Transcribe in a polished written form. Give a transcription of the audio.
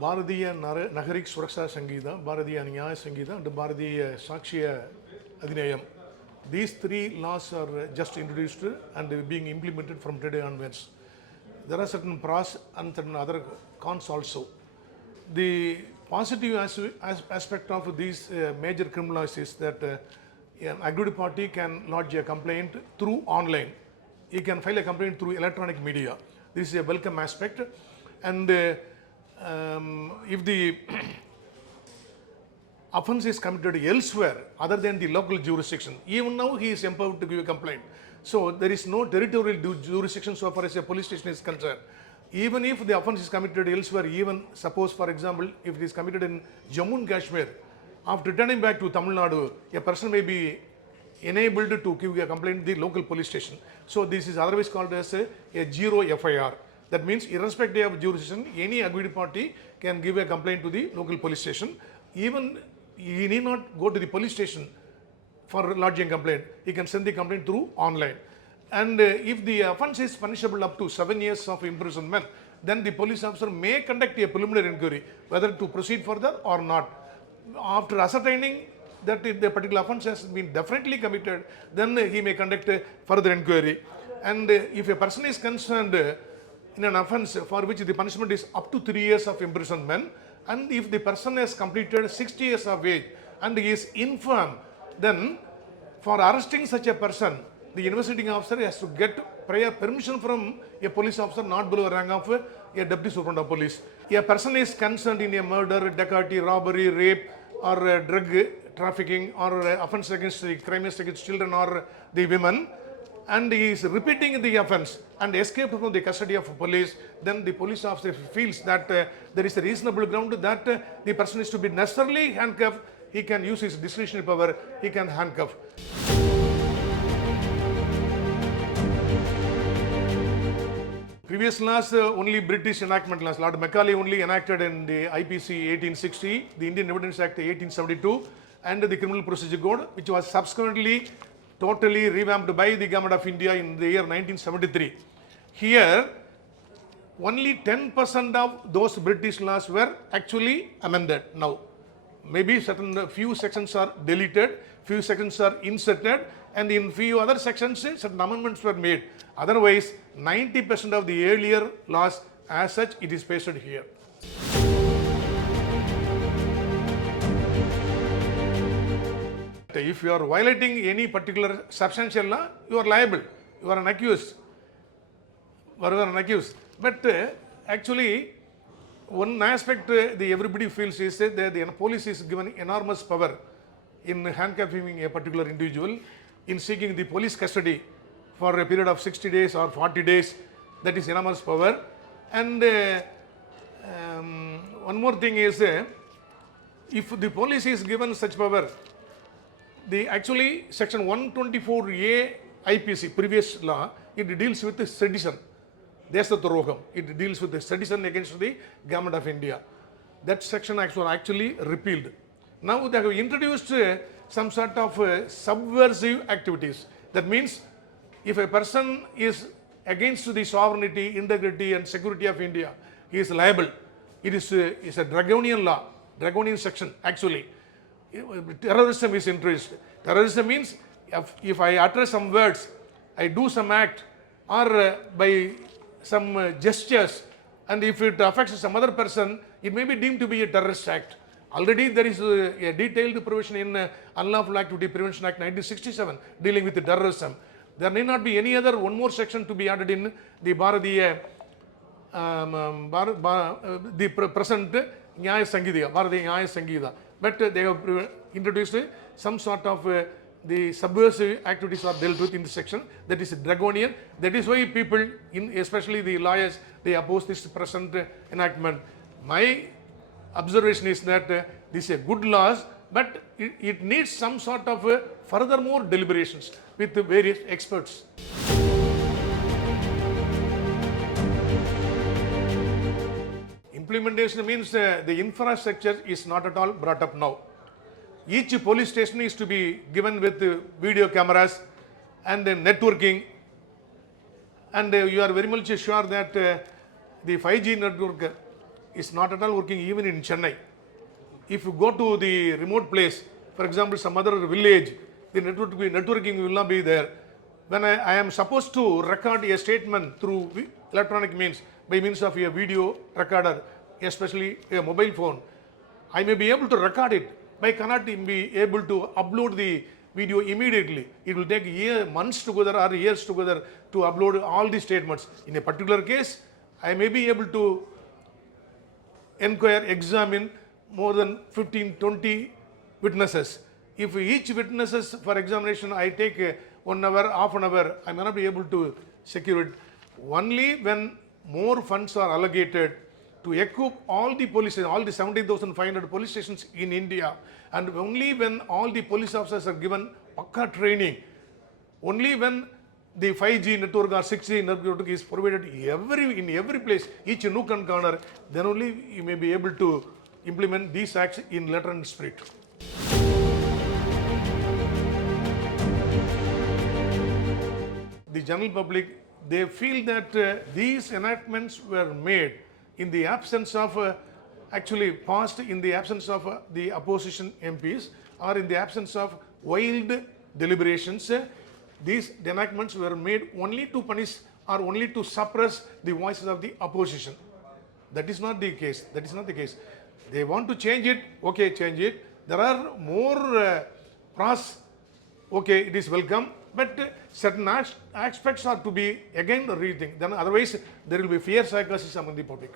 Bharatiya Nagarik Suraksha Sangeeta, Bharatiya Nyaya Sangeeta, and Bharatiya Sakshiya Adhinayam. These three laws are just introduced and being implemented from today onwards. There are certain pros and certain other cons also. The positive aspect of these major criminal laws is that an aggrieved party can lodge a complaint through online. He can file a complaint through electronic media. This is a welcome aspect. And if the offence is committed elsewhere other than the local jurisdiction, even now he is empowered to give a complaint. So there is no territorial jurisdiction so far as a police station is concerned. Even if the offence is committed elsewhere, even suppose for example if it is committed in Jammu and Kashmir, after returning back to Tamil Nadu, a person may be enabled to give a complaint to the local police station. So this is otherwise called as a zero FIR. That means irrespective of jurisdiction, any aggrieved party can give a complaint to the local police station. Even he need not go to the police station for lodging a complaint. He can send the complaint through online. And if the offence is punishable up to 7 years of imprisonment, then the police officer may conduct a preliminary inquiry whether to proceed further or not. After ascertaining that the particular offence has been definitely committed, then he may conduct a further inquiry. And if a person is concerned in an offence for which the punishment is up to 3 years of imprisonment, and if the person has completed 60 years of age and he is infirm, then for arresting such a person, the investigating officer has to get prior permission from a police officer not below the rank of a deputy superintendent of police. A person is concerned in a murder, dacoity, robbery, rape, or drug trafficking, or offence against the crimes against children or the women, and he is repeating the offence and escaped from the custody of police, then the police officer feels that there is a reasonable ground that the person is to be necessarily handcuffed. He can use his discretionary power, he can handcuff. Previous laws, only British enactment laws. Lord Macaulay only enacted in the IPC 1860, the Indian Evidence Act 1872, and the Criminal Procedure Code, which was subsequently totally revamped by the Government of India in the year 1973. Here, only 10% of those British laws were actually amended now. Maybe certain few sections are deleted, few sections are inserted, and in few other sections certain amendments were made. Otherwise, 90% of the earlier laws as such it is pasted here. If you are violating any particular substantial law, you are liable. You are an accused. But actually, one aspect everybody feels is that the police is given enormous power in handcuffing a particular individual, in seeking the police custody for a period of 60 days or 40 days. That is enormous power. And one more thing is, if the police is given such power, actually section 124A IPC, previous law, it deals with sedition. Desatoroham. It deals with the sedition against the Government of India. That section actually repealed. Now they have introduced some sort of subversive activities. That means if a person is against the sovereignty, integrity and security of India, he is liable. It is a draconian law, draconian section actually. Terrorism is introduced. Terrorism means if I utter some words, I do some act, or by some gestures, and if it affects some other person, it may be deemed to be a terrorist act. Already there is a detailed provision in Unlawful Activity Prevention Act 1967 dealing with terrorism. There may not be any other one more section to be added in the the present Nyaya Sangeeta, Bharatiya Nyaya Sangeeta. But they have introduced some sort of the subversive activities are dealt with in this section. That is draconian. That is why people, especially the lawyers, they oppose this present enactment. My observation is that this is a good law, but it needs some sort of furthermore deliberations with various experts. Implementation means the infrastructure is not at all brought up now. Each police station is to be given with video cameras and networking, and you are very much sure that the 5G network is not at all working even in Chennai. If you go to the remote place, for example, some other village, the networking will not be there. When I am supposed to record a statement through electronic means, by means of a video recorder, especially a mobile phone, I may be able to record it, but I cannot be able to upload the video immediately. It will take months together or years together to upload all the statements. In a particular case, I may be able to examine more than 15, 20 witnesses. If each witnesses for examination I take 1 hour, half an hour, I may not be able to secure it. Only when more funds are allocated to equip all the police, all the 17,500 police stations in India, and only when all the police officers are given Pakka training, only when the 5G network or 6G network is provided in every place, each nook and corner, then only you may be able to implement these acts in letter and spirit. The general public, they feel that these enactments were made in the absence of, actually passed in the absence of the opposition MPs or in the absence of wild deliberations. These enactments were made only to punish or only to suppress the voices of the opposition. That is not the case. That is not the case. They want to change it, okay, change it. There are more pros, okay, it is welcome, but certain aspects are to be again rethink. Then otherwise there will be fear psychosis among the public.